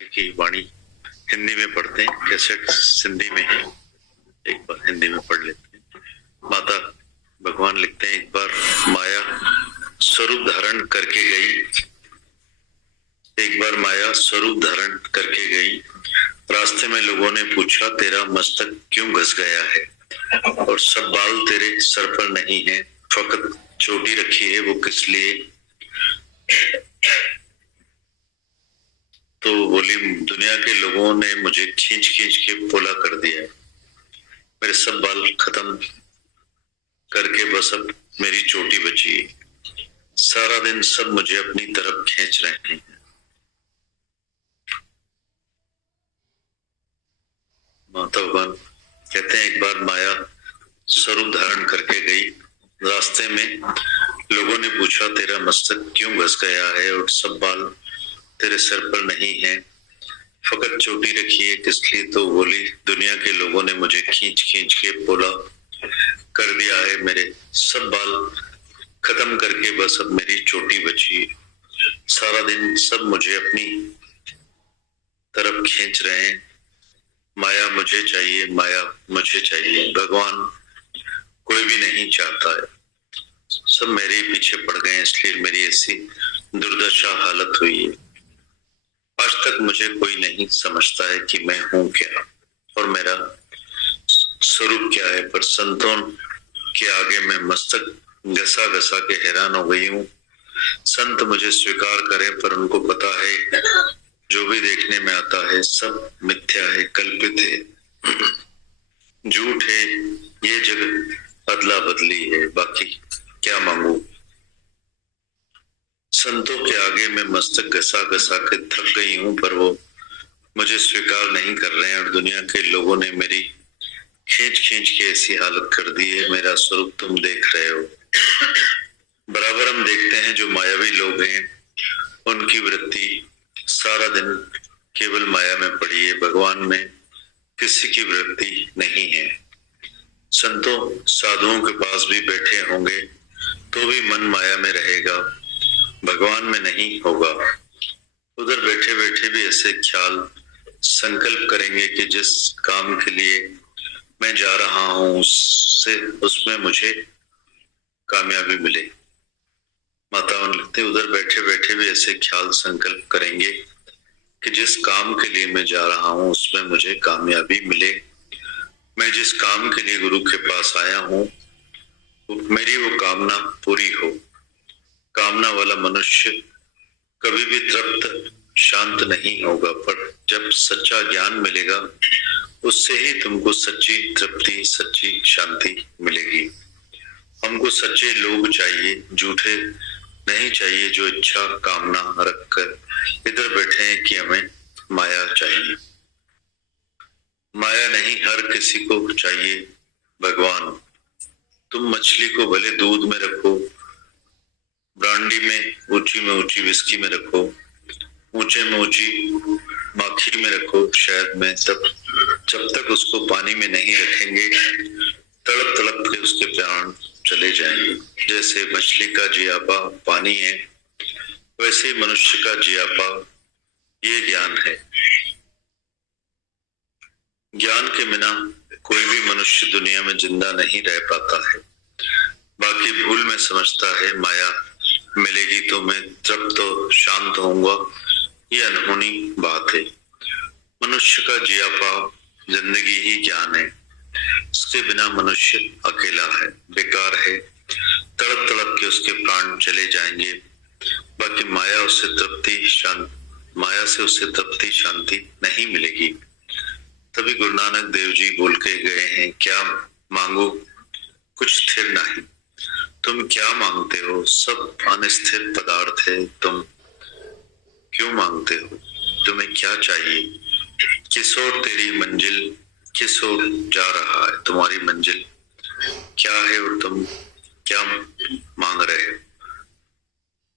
की वाणी हिंदी में पढ़ते हैं, कैसेट सिंधी में है, एक बार हिंदी में पढ़ लेते हैं। माता भगवान लिखते हैं, एक बार माया स्वरूप धारण करके गई, एक बार माया स्वरूप धारण करके गई। रास्ते में लोगों ने पूछा, तेरा मस्तक क्यों घस गया है और सब बाल तेरे सर पर नहीं है, फकत चोटी रखी है, वो किस लिए? तो बोली, दुनिया के लोगों ने मुझे खींच खींच के पोला कर दिया, मेरे सब बाल खत्म करके बस अब मेरी चोटी बची। सारा दिन सब मुझे अपनी तरफ खींच रहे हैं। माता भगवान कहते हैं, एक बार माया स्वरूप धारण करके गई, रास्ते में लोगों ने पूछा, तेरा मस्तक क्यों घस गया है और सब बाल तेरे सर पर नहीं है, फकत चोटी रखी है, किस लिए? तो बोली, दुनिया के लोगों ने मुझे खींच खींच के पोला कर दिया है, मेरे सब बाल खत्म करके बस अब मेरी चोटी बची। सारा दिन सब मुझे अपनी तरफ खींच रहे हैं। माया मुझे चाहिए, माया मुझे चाहिए। भगवान कोई भी नहीं चाहता है, सब मेरे पीछे पड़ गए, इसलिए मेरी ऐसी दुर्दशा हालत हुई है। आज तक मुझे कोई नहीं समझता है कि मैं हूं क्या और मेरा स्वरूप क्या है, पर संतों के आगे मैं मस्तक घसा घसा के हैरान हो गई हूँ। संत मुझे स्वीकार करें, पर उनको पता है जो भी देखने में आता है सब मिथ्या है, कल्पित है, झूठ है, ये जगत अदला बदली है, बाकी क्या मांगू। संतों के आगे मैं मस्तक घसा घसा के थक गई हूँ, पर वो मुझे स्वीकार नहीं कर रहे हैं और दुनिया के लोगों ने मेरी खींच खींच के ऐसी हालत कर दी है। मेरा स्वरूप तुम देख रहे हो। बराबर हम देखते हैं जो मायावी लोग हैं उनकी वृत्ति सारा दिन केवल माया में पड़ी है, भगवान में किसी की वृत्ति नहीं है। संतों साधुओं के पास भी बैठे होंगे तो भी मन माया में रहेगा, भगवान में नहीं होगा। उधर बैठे बैठे भी ऐसे ख्याल संकल्प करेंगे कि जिस काम के लिए मैं जा रहा हूं उसमें मुझे कामयाबी मिले। मातावन लिखते, उधर बैठे बैठे भी ऐसे ख्याल संकल्प करेंगे कि जिस काम के लिए मैं जा रहा हूं उसमें मुझे कामयाबी मिले। मैं जिस काम के लिए गुरु के पास आया हूं मेरी वो कामना पूरी हो। कामना वाला मनुष्य कभी भी तृप्त शांत नहीं होगा, पर जब सच्चा ज्ञान मिलेगा उससे ही तुमको सच्ची तृप्ति, सच्ची शांति मिलेगी। हमको सच्चे लोग चाहिए, झूठे नहीं चाहिए जो इच्छा कामना रखकर इधर बैठे हैं कि हमें माया चाहिए। माया नहीं हर किसी को चाहिए भगवान। तुम मछली को भले दूध में रखो, ब्रांडी में ऊंची विस्की में रखो, ऊंचे में ऊंची माखी में रखो, शहद में, तब जब तक उसको पानी में नहीं रखेंगे तड़प तड़प के उसके प्राण चले जाएंगे। जैसे मछली का जियापा पानी है, वैसे ही मनुष्य का जियापा ये ज्ञान है। ज्ञान के बिना कोई भी मनुष्य दुनिया में जिंदा नहीं रह पाता है। बाकी भूल में समझता है माया मिलेगी तो मैं तृप्त तो शांत होऊंगा, ये अनहोनी बात है। मनुष्य का जियापा जिंदगी ही ज्ञान है, इसके बिना मनुष्य अकेला है, बेकार है, तड़प तड़प के उसके प्राण चले जाएंगे। बाकी माया से उसे तृप्ति शांति नहीं मिलेगी। तभी गुरु नानक देव जी बोल के गए हैं, क्या मांगो कुछ स्थिर नहीं। तुम क्या मांगते हो? सब अनिस्थिर पदार्थ है, तुम क्यों मांगते हो? तुम्हें क्या चाहिए? किस ओर तेरी मंजिल, किस ओर जा रहा है तुम्हारी मंजिल क्या है और तुम क्या मांग रहे हो?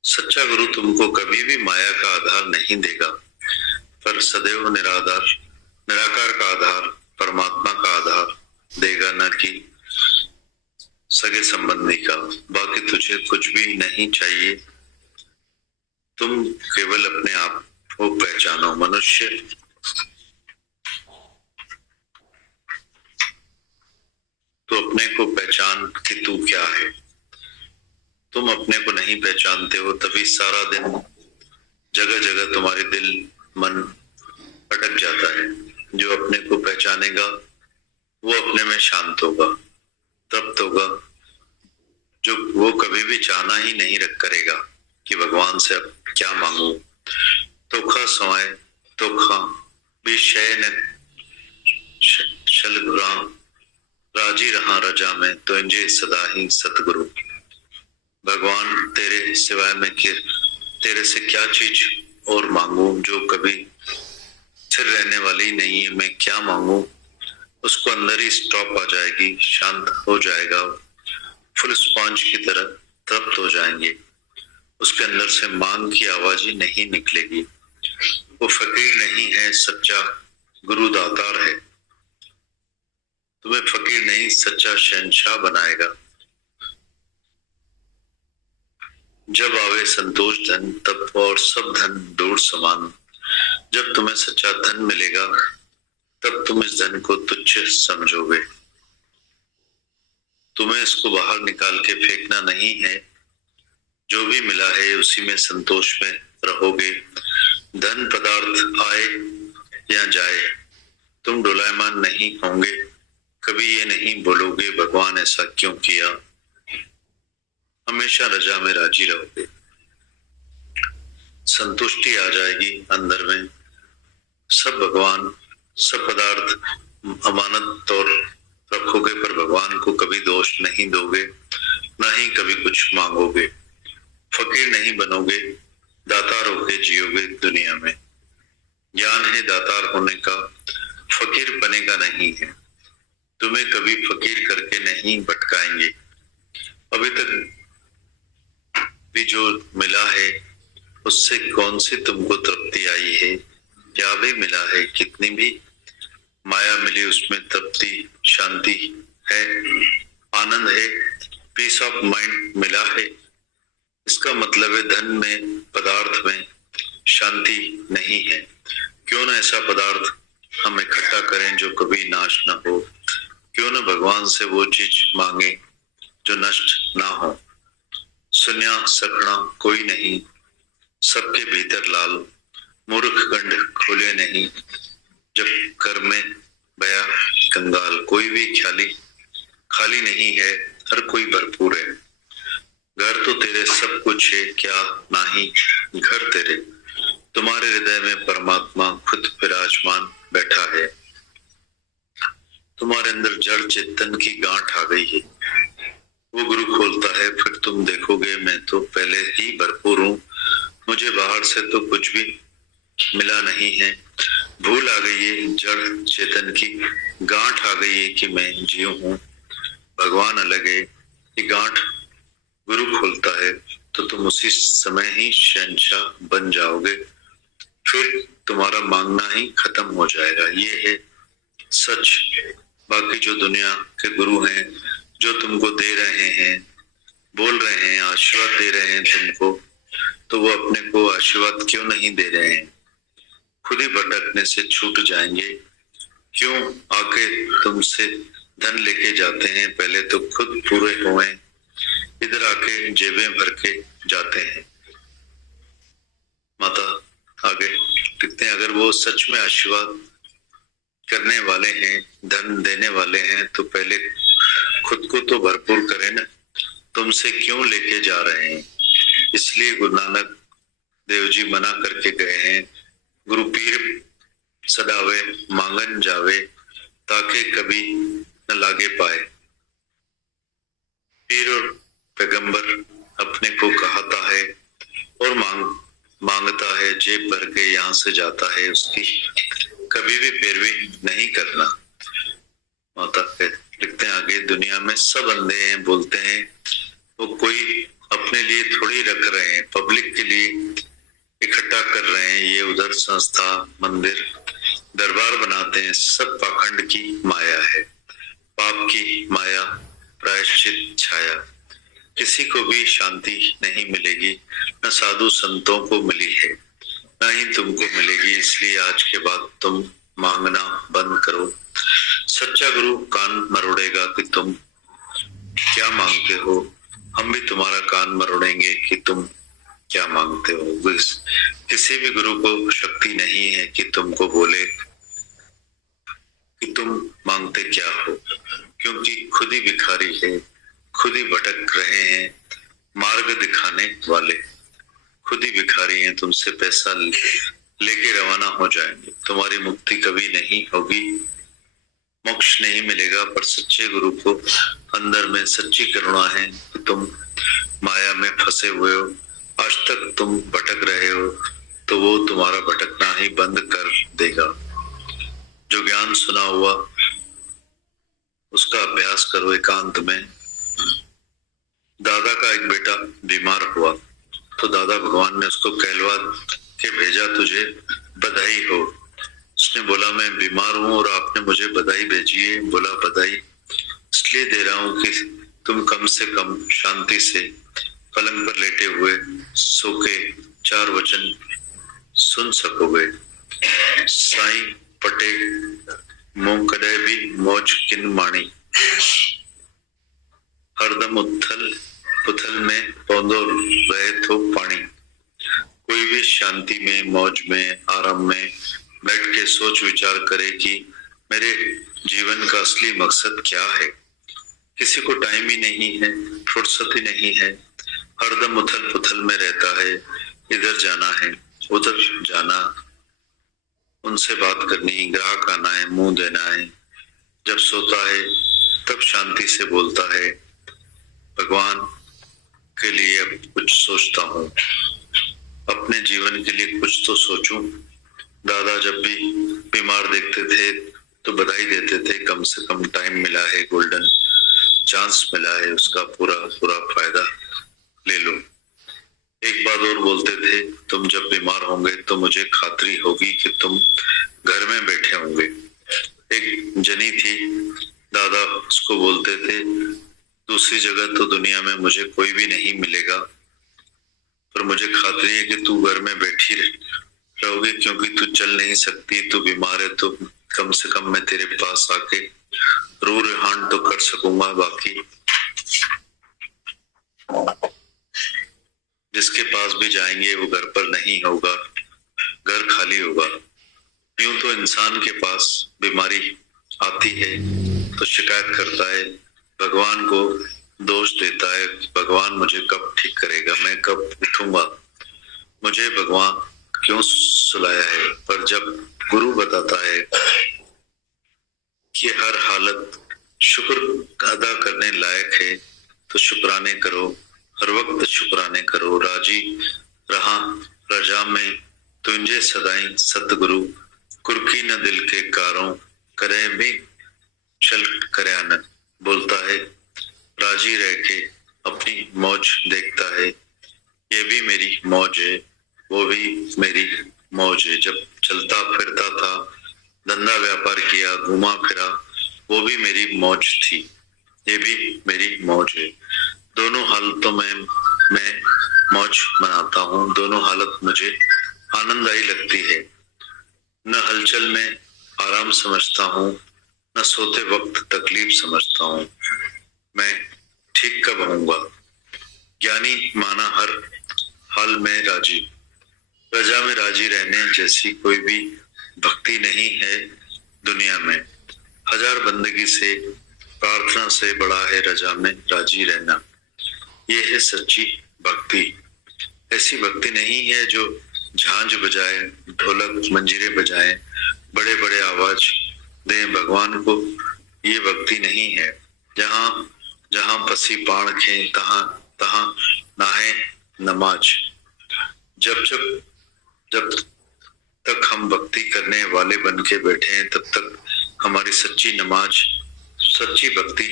सच्चा गुरु तुमको कभी भी माया का आधार नहीं देगा, पर सदैव निराकार का आधार, परमात्मा का आधार देगा, न कि सगे संबंधी का। बाकी तुझे कुछ भी नहीं चाहिए, तुम केवल अपने आप वो पहचानो। मनुष्य तो अपने को पहचान कि तू क्या है। तुम अपने को नहीं पहचानते हो, तभी सारा दिन जगह जगह तुम्हारे दिल मन भटक जाता है। जो अपने को पहचानेगा वो अपने में शांत होगा, तृप्त होगा। जो वो कभी भी चाहना ही नहीं रख करेगा कि भगवान से अब क्या मांगू। तोखा समय तोखा भी शयन शलगुरा राजी रहा रजा में, तो इंजे सदा ही सतगुरु। भगवान तेरे सिवाय में तेरे से क्या चीज और मांगू जो कभी स्थिर रहने वाली नहीं है। मैं क्या मांगू, उसको अंदर ही स्टॉप आ जाएगी, शांत हो जाएगा, फुल स्पॉन्ज की तरह तृप्त हो जाएंगे। उसके अंदर से मांग की आवाज ही नहीं निकलेगी। वो फकीर नहीं है, सच्चा गुरु दातार है। तुम्हें फकीर नहीं, सच्चा शहंशाह बनाएगा। जब आवे संतोष धन, तब और सब धन दूर समान। जब तुम्हें सच्चा धन मिलेगा, तब तुम इस धन को तुच्छ समझोगे। तुम्हें इसको बाहर निकाल के फेंकना नहीं है। जो भी मिला है उसी में संतोष में रहोगे। धन पदार्थ आए या जाए, तुम डोलायमान नहीं होंगे। कभी ये नहीं बोलोगे भगवान ऐसा क्यों किया। हमेशा रजा में राजी रहोगे। संतुष्टि आ जाएगी अंदर में। सब भगवान सब पदार्थ अमानत तौर रखोगे, पर भगवान को कभी दोष नहीं दोगे, ना ही कभी कुछ मांगोगे। फकीर नहीं बनोगे, दातार होके जियोगे दुनिया में। ज्ञान है दातार होने का, फकीर बने का नहीं है। तुम्हें कभी फकीर करके नहीं भटकाएंगे। अभी तक भी जो मिला है उससे कौन सी तुमको तृप्ति आई है। क्या भी मिला है, कितनी भी माया मिली, उसमें तृप्ति शांति है, आनंद है, पीस ऑफ माइंड मिला है। इसका मतलब है धन में पदार्थ में शांति नहीं है। क्यों ना ऐसा पदार्थ हम इकट्ठा करें जो कभी नाश ना हो। क्यों ना भगवान से वो चीज मांगे जो नष्ट ना हो। सुन्या सकना कोई नहीं, सबके भीतर लाल। मूर्ख गंड खोले नहीं, जब कर में बया कंगाल। कोई भी खाली नहीं है, हर कोई भरपूर है। घर तो तेरे सब कुछ है, क्या नाही घर तेरे। तुम्हारे हृदय में परमात्मा खुद विराजमान बैठा है। तुम्हारे अंदर जड़ चेतन की गांठ आ गई है। वो गुरु खोलता है, फिर तुम देखोगे मैं तो पहले ही भरपूर हूँ। मुझे बाहर से तो कुछ भी मिला नहीं है। भूल आ गई है, जड़ चेतन की गांठ आ गई है कि मैं जीव हूँ। भगवान अलग है। ये गांठ गुरु खोलता है तो तुम उसी समय ही शहंशाह बन जाओगे। फिर तुम्हारा मांगना ही खत्म हो जाएगा। ये है सच। बाकी जो दुनिया के गुरु हैं, जो तुमको दे रहे हैं, बोल रहे हैं, आशीर्वाद दे रहे हैं तुमको, तो वो अपने को आशीर्वाद क्यों नहीं दे रहे हैं। खुद ही भटकने से छूट जाएंगे। क्यों आके तुमसे धन लेके जाते हैं, पहले तो खुद पूरे हुए, इधर आके जेबें भर के जाते हैं। माता आगे लिखते हैं, अगर वो सच में आशीर्वाद करने वाले हैं, धन देने वाले हैं, तो पहले खुद को तो भरपूर करें ना। तुमसे क्यों लेके जा रहे हैं। इसलिए गुरु नानक देव जी मना करके गए हैं, गुरु पीर सदावे मांगन जावे, ताकि कभी न लागे पाए। पीर और पैगंबर अपने को कहता है और मांगता है, जेब भर के यहाँ से जाता है, उसकी कभी भी पैरवी नहीं करना। माता लिखते हैं आगे, दुनिया में सब अंधे हैं, बोलते हैं वो कोई अपने लिए थोड़ी रख रहे हैं, पब्लिक के लिए इकट्ठा कर रहे हैं। ये उधर संस्था मंदिर दरबार बनाते हैं, सब पाखंड की माया है, पाप की माया, प्रायश्चित छाया। किसी को भी शांति नहीं मिलेगी, न साधु संतों को मिली है, ना ही तुमको मिलेगी, इसलिए आज के बाद तुम मांगना बंद करो। सच्चा गुरु कान मरोड़ेगा कि तुम क्या मांगते हो, हम भी तुम्हारा कान मरोड़ेंगे कि तुम क्या मांगते हो। किसी भी गुरु को शक्ति नहीं है कि तुमको बोले कि तुम मांगते क्या हो, क्योंकि खुद ही भिखारी है, खुद ही भटक रहे हैं। मार्ग दिखाने वाले खुद ही भिखारी हैं, तुमसे पैसा लेके रवाना हो जाएंगे। तुम्हारी मुक्ति कभी नहीं होगी, मोक्ष नहीं मिलेगा। पर सच्चे गुरु को अंदर में सच्ची करुणा है कि तुम माया में फंसे हुए हो, आज तक तुम भटक रहे हो, तो वो तुम्हारा भटकना ही बंद कर देगा। जो ज्ञान सुना हुआ उसका अभ्यास करो एकांत में। दादा का एक बेटा बीमार हुआ तो दादा भगवान ने उसको कहलवा के भेजा, तुझे बधाई हो। उसने बोला मैं बीमार हूं और आपने मुझे बधाई भेजी है। बोला बधाई इसलिए दे रहा हूं कि तुम कम से कम शांति से पलंग पर लेटे हुए सो के 4 वचन सुन सकोगे। साईं पटे मुंह कदे भी मौज किन माणी, हरदम उथल पुथल में पौधो रहे तो पानी। कोई भी शांति में, मौज में, आराम में बैठ के सोच विचार करे कि मेरे जीवन का असली मकसद क्या है। किसी को टाइम ही नहीं है, फुर्सत ही नहीं है, हरदम उथल पुथल में रहता है। इधर जाना है, उधर जाना, उनसे बात करनी, ग्राहक आना है, मुंह देना है। जब सोता है तब शांति से बोलता है, भगवान के लिए अब कुछ सोचता हूँ, अपने जीवन के लिए कुछ तो सोचूं। दादा जब भी बीमार देखते थे तो बधाई देते थे, कम से कम टाइम मिला है, गोल्डन चांस मिला है, उसका पूरा पूरा फायदा ले लो। एक बात और बोलते थे, तुम जब बीमार होंगे तो मुझे खातरी होगी कि तुम घर में बैठे होंगे। एक जनी थी, दादा उसको बोलते थे दूसरी जगह तो दुनिया में मुझे कोई भी नहीं मिलेगा, पर मुझे खातरी है कि तू घर में बैठी रहोगी, क्योंकि तू चल नहीं सकती, तू बीमार है, तो कम से कम मैं तेरे पास आके रू रिहान तो कर सकूंगा। बाकी जिसके पास भी जाएंगे वो घर पर नहीं होगा, घर खाली होगा। यूं तो इंसान के पास बीमारी आती है तो शिकायत करता है, भगवान को दोष देता है, भगवान मुझे कब ठीक करेगा, मैं कब उठूंगा, मुझे भगवान क्यों सुलाया है। पर जब गुरु बताता है कि हर हालत शुक्र अदा करने लायक है तो शुक्राने करो, हर वक्त शुक्राने करो। राजी रहा रजा में तुझे सदाई सतगुरु, कुर्की न दिल के कारों करे भी चल करयान। बोलता है राजी रह के अपनी मौज देखता है, ये भी मेरी मौज है, वो भी मेरी मौज है। जब चलता फिरता था, धंधा व्यापार किया, घूमा फिरा, वो भी मेरी मौज थी, ये भी मेरी मौज है। दोनों हालतों में मैं मौज मनाता हूँ, दोनों हालत मुझे आनंददायी लगती है। न हलचल में आराम समझता हूँ, न सोते वक्त तकलीफ समझता हूँ। मैं ठीक कब होऊंगा, ज्ञानी माना हर हाल में राजी। रजा में राजी रहने जैसी कोई भी भक्ति नहीं है दुनिया में। हजार बंदगी से, प्रार्थना से बड़ा है रजा में राजी रहना। ये है सच्ची भक्ति। ऐसी भक्ति नहीं है जो झांझ बजाए, ढोलक मंजीरे बजाए, बड़े बड़े आवाज दे भगवान को। ये भक्ति नहीं है। जहां जहां पसी पाण खे तहां तहां नाहे नमाज। जब तक हम भक्ति करने वाले बन के बैठे हैं तब तक हमारी सच्ची नमाज, सच्ची भक्ति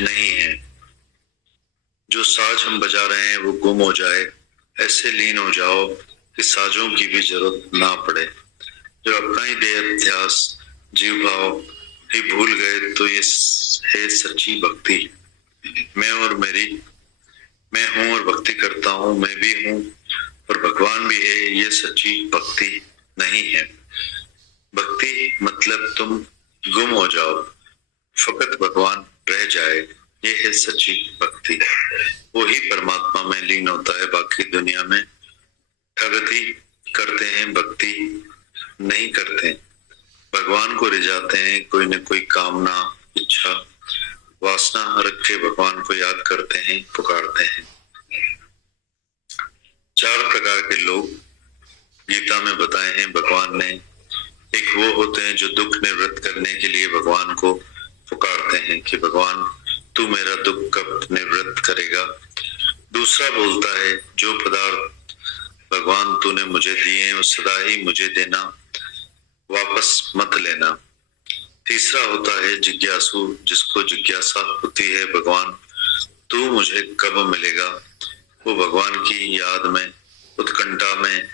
नहीं है। जो साज हम बजा रहे हैं वो गुम हो जाए, ऐसे लीन हो जाओ कि साजों की भी जरूरत ना पड़े। जो अपना ही देह अध्यास, जीव भाव ही भूल गए तो ये है सच्ची भक्ति। मैं हूं और भक्ति करता हूँ, मैं भी हूँ और भगवान भी है, ये सच्ची भक्ति नहीं है। भक्ति मतलब तुम गुम हो जाओ, फकत भगवान रह जाए, ये है सच्ची भक्ति। वही परमात्मा में लीन होता है, बाकी दुनिया में प्रगति करते हैं, भक्ति नहीं करते। भगवान को रिझाते हैं, कोई न कोई कामना, इच्छा, वासना रख के भगवान को याद करते हैं, पुकारते हैं। 4 प्रकार के लोग गीता में बताए हैं भगवान ने। एक वो होते हैं जो दुख निवृत्त करने के लिए भगवान को पुकारते हैं कि भगवान तू मेरा दुख कब निवृत्त करेगा। दूसरा बोलता है जो पदार्थ भगवान तूने मुझे दिए हैं वो सदा ही मुझे देना, वापस मत लेना। तीसरा होता है जिज्ञासु, जिसको जिज्ञासा होती है भगवान तू मुझे कब मिलेगा, वो भगवान की याद में, उत्कंठा में,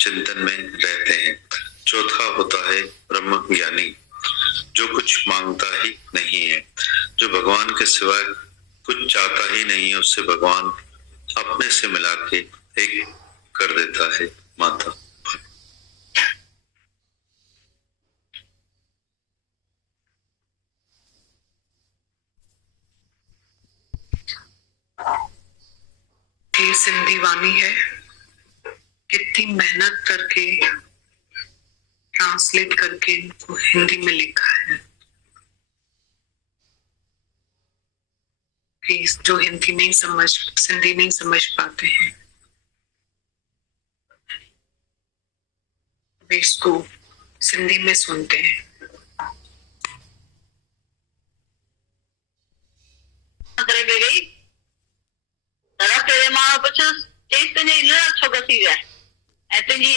चिंतन में रहते हैं। चौथा होता है ब्रह्म ज्ञानी, जो कुछ मांगता ही नहीं है, जो भगवान के सिवाय कुछ चाहता ही नहीं है, उससे भगवान अपने से मिला के एक कर देता है। माता ये सिंधी वाणी है, कितनी मेहनत करके ट्रांसलेट करके इनको हिंदी में लिखा है कि जो हिंदी नहीं समझ, सिंधी नहीं समझ पाते हैं, वे इसको सिंधी में सुनते हैं।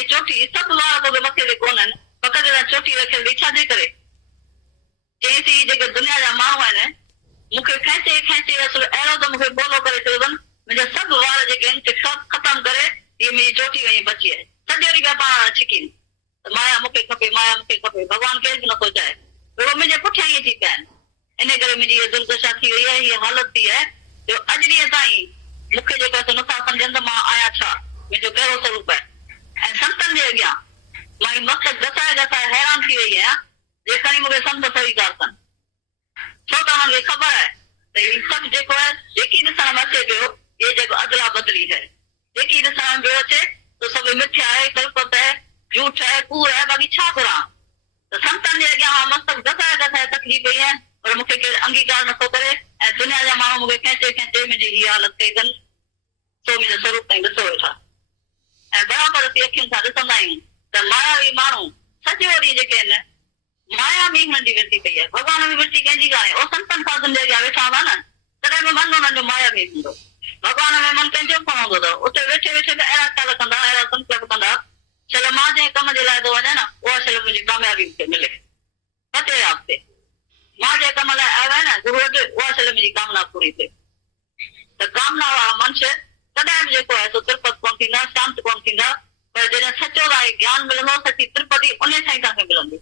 चोटी सब मथे ते कोन पकड़ चोटी रखियल छा जे करे चई थी जेके दुनिया जा माण्हू आहिनि मूंखे खेचे खेचे अहिड़ो त मूंखे बोलो करे चयो अथनि मुंहिंजा सभु वार जेके आहिनि सभु ख़तमु करे इहे मुंहिंजी चोटी वञी बची आहे। सॼो ॾींहुं पिया पाण छिकीनि त माया मूंखे खपे, माया मूंखे खपे। भॻवानु केरु बि नथो चाहे, उहो मुंहिंजे पुठियां ई अची पिया आहिनि। इन करे मुंहिंजी इहा दुर्दशा थी वई आहे, हीअ हालत थी आहे जो अॼु ॾींहं ताईं मूंखे जेको आहे नथा सम्झनि त मां आहियां छा, मुंहिंजो कहिड़ो स्वरूप आहे। ऐं संतनि जे अॻियां मां ही मस्तक घसाए घसाए हैरान थी वई आहियां जेकॾहिं मूंखे संत स्वीकार कनि, छो त हुननि खे ख़बर आहे त ही सभु जेको आहे जेकी ॾिसण में अचे पियो ये जेको अदला बदली है, जेकी ॾिसण में पियो अचे तो सभु मिथ्या आहे, कल्पत है, झूठ है, कूड़ है, बाक़ी छा घुरां। त संतनि जे अॻियां मां मस्तक घसाए घसाए थकिजी पई आहियां, पर मूंखे केरु अंगीकार नथो करे ऐं दुनिया जा माण्हू मूंखे खेचे खेचे मुंहिंजी हीअ हालत कई अथनि। सो मुंहिंजो स्वरूप ताईं ॾिसो वेठा ऐं बराबरि असीं अखियुनि सां ॾिसंदा आहियूं त मायावी माण्हू सॼो ॾींहुं जेके आहिनि माया में हुननि जी वृत्ति कई आहे। भॻवान में वृत्ति कंहिंजी कान्हे, उहो संतनि साधुनि जे अॻियां वेठा हुआ न तॾहिं बि मन हुननि जो माया में हूंदो। भॻवान में मन कंहिंजो खणंदो अथव, उते वेठे वेठे त अहिड़ा ख़्याल कंदा, अहिड़ा संकल्प कंदा, चलो मां जंहिं कम जे लाइ थो वञा न उहा चलो मुंहिंजी कामयाबी मूंखे मिले, पते अॻिते मां जंहिं कम लाइ आयो आहियां न गुरू वटि, उहा चलो मुंहिंजी कामना पूरी थिए। त कामना वारा मनुष्य कॾहिं बि जेको आहे सो तृप्त कोन थींदा, शांत कोन थींदा, पर जॾहिं सचो तव्हांखे ज्ञान मिलंदो, सची तृप्ति उन सां ई तव्हांखे मिलंदी।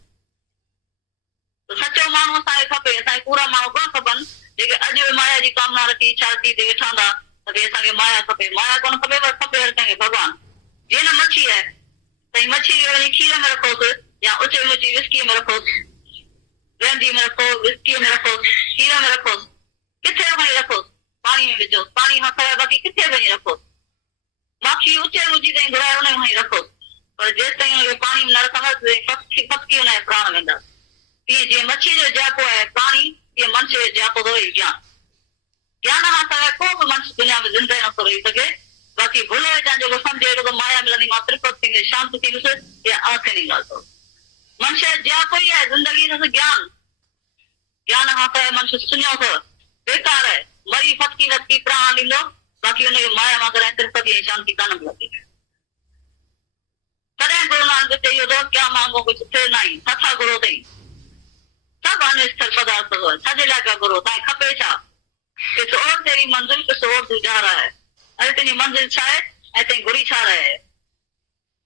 त सचो माण्हू असांखे खपे, असांखे पूरा माण्हू कोन खपनि जेके अॼु बि माया जी कामना रखी इच्छा रखी ते वेठा हूंदा त भई असांखे माया खपे। माया कोन खपे, पर खपे हर कंहिंखे भॻवानु। जीअं न मच्छी आहे त ही मच्छी खे वञी खीर में रखोसि या उचे मुची विस्कीअ में रखोसि, ब्रेंडी में रखोसि, विस्कीअ में रखोसि, खीर में रखोसि, किथे वञी रखोसि, पाणी में विझोसि, पाणी खां सवाइ बाक़ी किथे वञी रखोसि। माखी उचे मुची ताईं घुराए हुन में रखोसि, पर जेसि ताईं हुनखे पाणी में न रखंदासीं फटकी हुनजा प्राण वेंदा। तीअं जीअं मच्छी जो जापो आहे पाणी, तीअं मनुष्य जो जापो अथव ज्ञान। ज्ञान खां सवाइ को बि मनुष्य दुनिया में ज़िंदह नथो रही सघे। बाक़ी भुल वेचां जेको सम्झे वेठो त माया मिलंदी, मां तृप्त थींदुसि, शांत थींदुसि, इहा आख़िरी ॻाल्हि अथव। मनुष्य जापो ई आहे ज़िंदगी अथसि ज्ञान। ज्ञान खां सवाइ मनुष्य सुञो अथव, बेकार आहे, मरी फटकी फटकी प्राण ॾींदो, बाक़ी हुनखे माया मां करे तृप्ति ऐं शांती कान मिलंदी। तॾहिं गुरु नानक चयो अथव क्या मांगो कुछ थिए नहीं, छा घुरो अथई, सभु अनिष्ठल पदार्थ अथव, छाजे लाइ पिया घुरो, तव्हांखे खपे छा। किस और तेरी मंज़िल किस और तू जा रहा है, अरे तुंहिंजी मंज़िल छा आहे ऐं तुंहिंजी घुरी छा रहे है।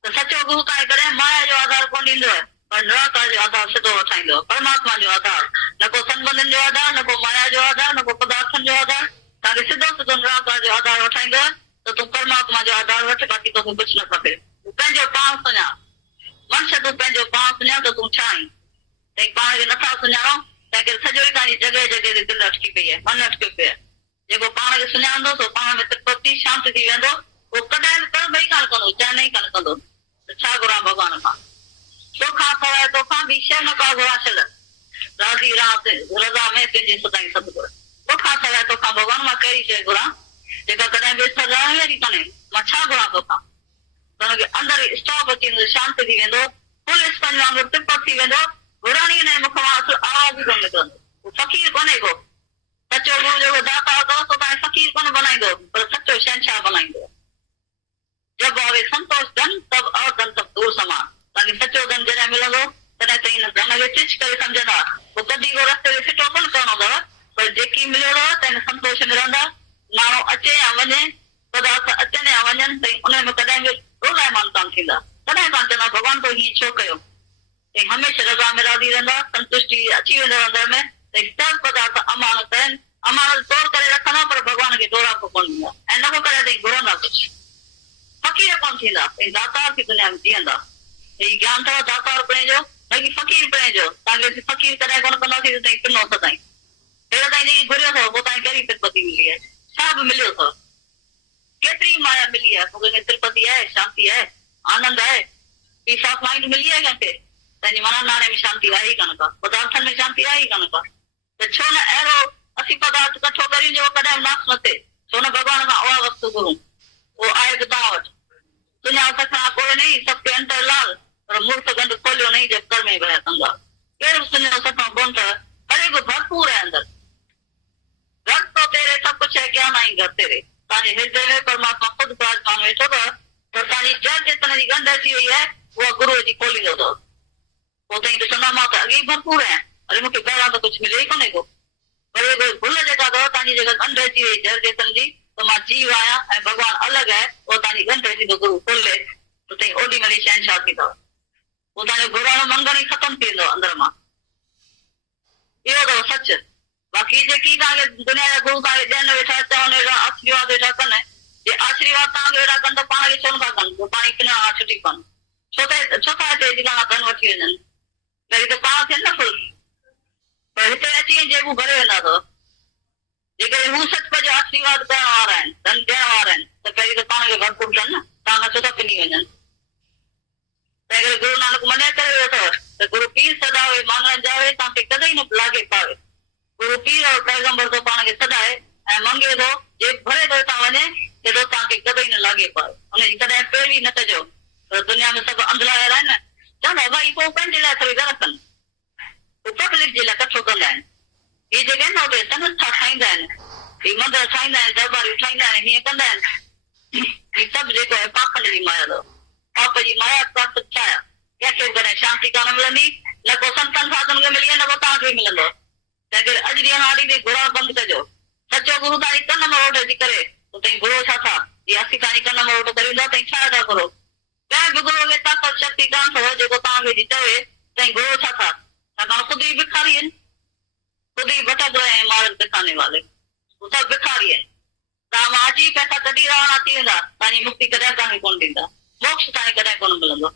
त सचो गुरु तव्हांखे कॾहिं माया जो आधार कोन ॾींदो आहे, पर निराकार जो आधार सिधो वठाईंदो, परमात्मा जो आधार, न को संबंधनि जो आधार, न को माया जो आधार, न को पदार्थनि जो आधार, तव्हांखे सिधो सिधो निराकार जो आधार वठाईंदो। तो तू परमात्मा जो आधार वठ बाक़ी तो कुछ न खपे पंहिंजो पाण सुञा मनुष्य तू पंहिंजो पाण सुञा त तू छा आहीं तई पाण खे नथा सुञाणो तंहिंखे सॼो ई तव्हांजी जॻह जॻह ते दिलि अटकी पई आहे मन अटकियो पियो आहे जेको पाण खे सुञाणंदो तो पाण में तृप्ति शांति थी वेंदो उहो कॾहिं बि कर्म ई कान कंदो चाहे नहीं कान कंदो त छा घुरां भॻवान खां तोखां सवाइ तोखां ॿी शइ न का घुरां छॾ राज़ी रज़ा में तुंहिंजी सदाईं सतगुर तोखां सवाइ तोखां भॻवान मां कहिड़ी शइ घुरां जेका कॾहिं बि सदा अहिड़ी कान्हे मां छा घुरां तोखां त हुनखे अंदरि स्टॉप अची वेंदो शांति थी वेंदो फुल स्पंज वांगुरु तिप थी वेंदो घुराणी हुनजे मुख मां आवाज़ ई कोन निकिरंदो फ़क़ीर कोन्हे को सचो गुरु जेको दाता अथव तो तव्हांखे फ़क़ीर कोन बनाईंदो पर सचो शहंशाह बनाईंदो जब आवे संतोष धन तब और धन तब दूर समा तव्हांखे सचो धन जॾहिं मिलंदो तॾहिं ताईं हिन धन खे चिच करे सम्झंदा पोइ कॾहिं को रस्ते ते फिटो कोन करणो अथव पर जेकी मिलियो अथव त हिन संतोष में रहंदा माण्हू अचे या वञे पदार्थ अचनि या वञनि त उन में कॾहिं बि रोलायमान कान थींदा कॾहिं कान चवंदा भॻवान तो हीअं छो कयो ऐं हमेशह रज़ा में राज़ी रहंदा संतुष्टि अची वेंदो अंदर में त सभु पदार्थ अमानत आहिनि अमानत तौर करे रखंदा पर भॻवान खे डोरा को कोन ॾींदा ऐं न को करे ताईं घुरंदा कुझु फ़क़ीर कोन थींदा ऐं दातार की दुनिया में जीअंदा हीउ ज्ञान अथव दातार पिणे जो न की फ़क़ीर पिणे जो तव्हांखे फ़क़ीर कॾहिं कोन कंदासीं त ताईं पिनो सदाईं अहिड़ो ताईं जेकी घुरियो अथव पोइ तव्हांखे कहिड़ी तिरुपति मिली आहे छा बि मिलियो अथव केतिरी माया मिली आहे पोइ कंहिंखे तिरुपति आहे शांती आहे आनंद आहे पीस ऑफ माइंड मिली आहे कंहिंखे तंहिंजी मन नाणे में शांती आहे ई कान का पदार्थनि में शांति आहे ई कान का त छो न अहिड़ो असीं पदार्थ कठो करियूं जो कॾहिं नाश न थिए छो न भॻवान खां उहा वस्तु घुरूं उहो आहे बि तव्हां वटि तुंहिंजा सखा कोई नहीं सबके अंतर लाल पर मूर्ख गंद खोलियो नहीं जब कर में भया कंगा केरु तुंहिंजो सखा कोन अथव हर हिकु भरपूर आहे अंदरि घर तो तेरे सब कुछ है ज्ञान आई घर तेरे तव्हांजे हृदय में परमात्मा ख़ुदि विराजमान वेठो अथव पर तव्हांजी जड़ चेतन जी गंढ अची वई आहे उहा गुरूअ जी खोलींदो अथव पोइ ताईं ॾिसंदा मां त अॻे ई भरपूर आहियां अरे मूंखे ॿाहिरां त कुझु मिले ई कोन्हे को पर भुल जेका अथव तव्हांजी जेका गंढ अची वई जड़ चेतन जी त मां जीव आहियां ऐं भॻवान अलॻि आहे उहो तव्हांजी गंढ अची थो गुरू खोले त ताईं ओॾी महिल शहंशाह थी अथव पोइ तव्हांजो घुरणु मंगण ई ख़तमु थी वेंदो अंदरि मां इहो अथव सच बाक़ी जेकी तव्हांखे दुनिया जा गुरू तव्हांखे ॾियनि वेठा चवनि वेठा आशीर्वाद वेठा कनि जे आशीर्वाद तव्हांखे वेठा कनि त पाण खे छो नथा कनि पोइ पाण किन छुटी पवनि छो था हिते जेका धन वठी वञनि पहिरीं त पाण थियनि न फुल पर हिते अची जेबू भरे वेंदा अथव जेकॾहिं हू सच पंहिंजो आशीर्वाद करण वारा आहिनि धन ॾियण वारा आहिनि त पहिरीं त पाण खे भरपूर कनि न तव्हां खां छो था किनी वञनि तंहिं करे गुरू नानक मञे करे वियो अथव त गुरू पीर सदावे मांगण जावे तव्हांखे कॾहिं न लागे पावे गुरू पीर और पैगंबर तो पाण खे सदाए ऐं मंगे थो जे भरे थो हितां वञे एॾो तव्हांखे कॾहिं न लागे पावे हुनजी कॾहिं पैरवी न कजो पर दुनिया में सभु अंधला अहिड़ा आहिनि न चवंदा भाई पोइ पंहिंजे लाइ थोरी घर कनि पोइ पब्लिक जे लाइ कठो कंदा आहिनि हीअ जेके आहिनि न उते संस्था ठाहींदा आहिनि हीअ मंदर ठाहींदा आहिनि दरबारियूं ठाहींदा आहिनि हीअं कंदा आहिनि हीअ सभु जेको आहे पाखंड जी माया अथव पाप जी माया प्राप्त छा आहे कंहिंखे बि कॾहिं शांती कान मिलंदी न को संतनि साधन खे मिली न को तव्हांखे मिलंदो तंहिं करे अॼु ॾींहं हाली बि घुरण बंदि कजो सचो गुरू तव्हांजी कन मरोड़ अची करे पोइ ताईं घुरो छा था जीअं असीं तव्हांजी कन मरोड़ करींदा ताईं छा था घुरो कंहिं बि गुरू खे ताक़त शक्ति कान अथव जेको तव्हांखे चवे ताईं घुरो छा था छाकाणि ख़ुदि ई भिखारी आहिनि ख़ुदि ई भटक रहे हैं मारन पिसाने वाले हू सभु भिखारी आहिनि तव्हां मां अची पैसा कढी रवाना थी वेंदा तव्हांजी मुक्ति कॾहिं तव्हांखे कोन ॾींदा मोक्ष तव्हांखे कॾहिं कोन मिलंदो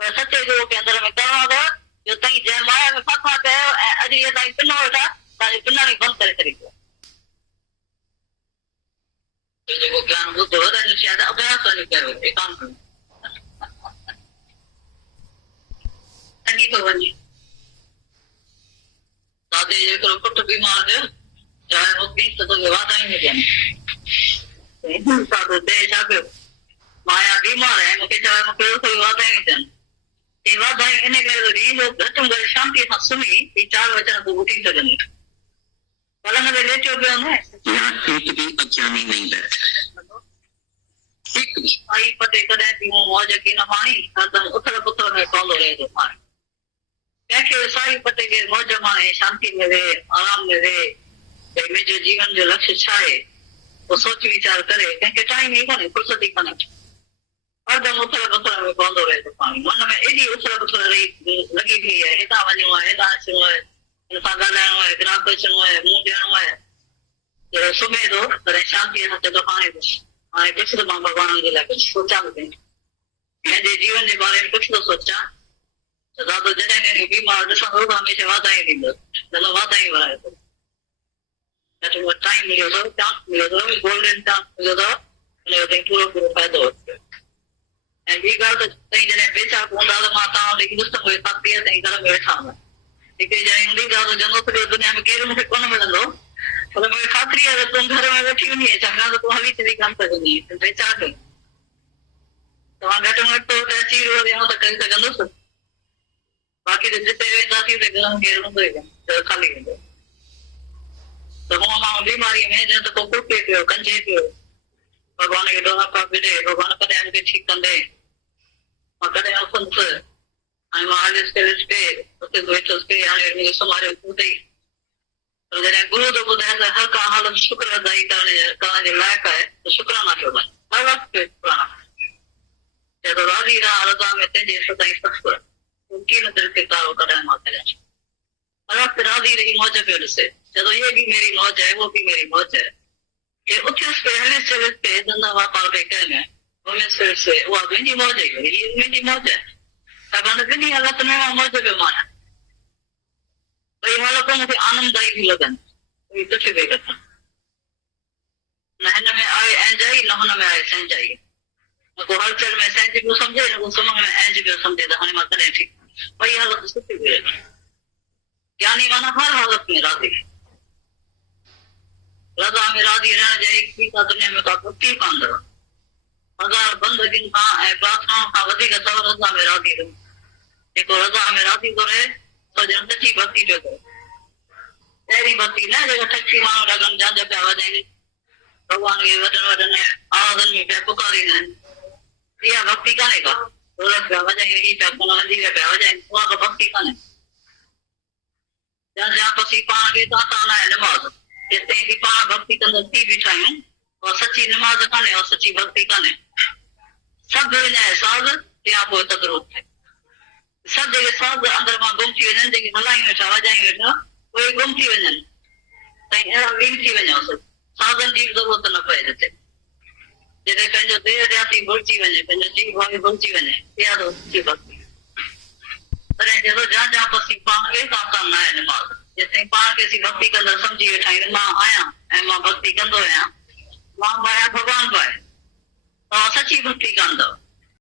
पर सचे गुरू खे अंदर में करिणो अथव जो ताईं जंहिं माया में फखा कयो ऐं अॼु इहे ताईं पिन वेठा तव्हांजी पिनाणी बंदि करे छॾींदो जेको ज्ञान ॿुधो तंहिंजो शायदि अभ्यास वञी कयो एकांत थकी थो वञे दादे हिकिड़ो पुटु बीमार थियो चाहे मुक्ति त तोखे वाधायूं ॾियनि साधू दे छा कयो माया बीमार आहे मूंखे चवाए मूंखे थोरी वाधायूं ॾियनि हे वाधायूं इन करे ॾींहं जो घटि में घटि शांतीअ सां सुम्ही ही 4 वचन तूं उथी सघंदी पलंग ते लेटियो पियो न एक भी अज्ञानी नहीं बैठा हिकु आई पते कॾहिं बि मूं मौज की न माणी हरदम उथल पुथल में पवंदो रहे थो पाण कंहिंखे साई पते खे मौज माणे शांती में रहे आराम में रहे भई मुंहिंजो जीवन जो लक्ष्य छा आहे पोइ सोच वीचार करे कंहिंखे टाइम ई कोन्हे फुर्सत ई कोन्हे हरदम उथल पुथल में पवंदो रहे थो पाणी मन में एॾी उथल पुथल लॻी पई आहे हितां वञिणो आहे हेॾां अचिणो आहे हिन सां ॻाल्हाइणो आहे ग्राहक अचिणो आहे मुंहुं ॾियणो आहे जॾहिं सुम्हे थो तॾहिं शांतीअ सां चए थो हाणे हाणे कुझु त मां भॻवान जे लाइ कुझु सोचां पई पंहिंजे जीवन जे बारे में कुझु थो सोचां त दादो जॾहिं कंहिंखे बीमार ॾिसंदो त हमेशह वाधायूं ॾींदो चवंदो वाधायूं वराए थो टाइम मिलियो अथव चांस मिलियो अथव गोल्डन चांस मिलियो अथव हुनजो ताईं पूरो पूरो फ़ाइदो वठिजो ऐं ॿी ॻाल्हि त ताईं जॾहिं बेचार पवंदा त मां तव्हां वटि ईंदुसि त उहे साथीअ ताईं घर में वेठा हूंदा हिकिड़ी ॼणी हूंदी दादो चवंदो सॼो दुनिया में केरु मूंखे कोन मिलंदो पर मूंखे ख़ातिरी आहे त तूं घर में वेठी हूंदी छाकाणि त तूं हली चली कोन सघंदी बेचार कई तव्हां घटि में घटि त अची वियो त करे सघंदुसि बाक़ी त जिते वेंदासीं त घर में केरु हूंदो ई कोन ख़ाली वेंदो त हूअं माण्हू बीमारीअ में ॼण त को कुटे पियो कंजे पियो भॻवान खे ॾोहा पिया विझे भॻवान कॾहिं मूंखे ठीकु कंदे मां कॾहिं उथंदुसि हाणे मां हलियसि कयुसि पे उते वेठुसि पे हाणे मूंखे सुम्हारियो तूं अथई पर जॾहिं गुरू थो ॿुधाए त हर का हालत शुक्र अदाई करण जे लाइक़ु आहे त शुक्राना पियो वञे हर वक़्तु शुक्राना चए थो राज़ी रहा रज़ा में तुंहिंजे सदाईं सफ़र तूं कीअं दिलि खे तारो कॾहिं मां करियां हर वक़्तु राज़ी रही मौज पियो ॾिसे चए थो ये भी मेरी मौज है वो भी मेरी मौज है कि उथियुसि पे हलियसि चलियसि पे धंधा वापार पे कयनि घुमियसि फिरियसि उहा मुंहिंजी मौज ई हुई हीअ मुंहिंजी मौज आहे छाकाणि त ॿिन्ही हालतुनि में मां मौज पियो माना ॿई हालतूं मूंखे आनंददायी थी लॻनि उहे सुठी पई लॻनि न हिन में आहे ऐंजाई न हुन में आहे संजाई न को हलचल में संज पियो सम्झे न को सुम्हण में ऐंज पियो सम्झे त हाणे मां कॾहिं ठीकु ॿई हालत सुठी पई लॻनि ज्ञानी माना हर हालत में राज़ी रज़ा में राज़ी रहण जी दुनिया में का कुटी कान अथव हज़ार बंदगियुनि खां ऐं प्रार्थनाउनि खां वधीक अथव रज़ा में राज़ी रहूं जेको रज़ा में राज़ी थो रहे सो ॼण सची भक्ति पियो करे अहिड़ी भक्ति न जेका ठची माण्हू लॻनि झांझ पिया वॼाइनि भॻवान खे वॾनि वॾनि आवाज़नि में पिया पुकारींदा आहिनि इहा भक्ति कान्हे का ढोलक पिया वॼाइनि ही पिया कोन वंजीर पिया वॼाइनि उहा का भक्ति कान्हे जा पसी पाण खे ताता न आहे निमाज़ जेसिताईं असीं पाण भक्ति कंदड़ थी बीठा आहियूं उहा सची निमाज़ कान्हे उहा सची भक्ति कान्हे सभु विञाए साज़ तंहिंखां पोइ तकरो थिए सभु जेके साज़ अंदरि मां गुम थी वञनि जेके हलायूं वेठा वॼायूं वेठा उहे गुम थी वञनि साईं अहिड़ा लीन थी वञो सभु साज़नि जी ज़रूरत न पए जिते जिते पंहिंजो देह ॾियासी भुलिजी वञे पंहिंजो जीव भावी भुलिजी वञे इहा त सची भक्ति तॾहिं चए थो जा पसी पाण खे ताता न आहे निमाज़ जेसिताईं पाण खे असीं भक्ति कंदड़ सम्झी वेठा आहियूं मां आहियां ऐं मां भक्ति कंदो आहियां मां बि आहियां भॻवान बि आहे तव्हां सची भक्ति कान अथव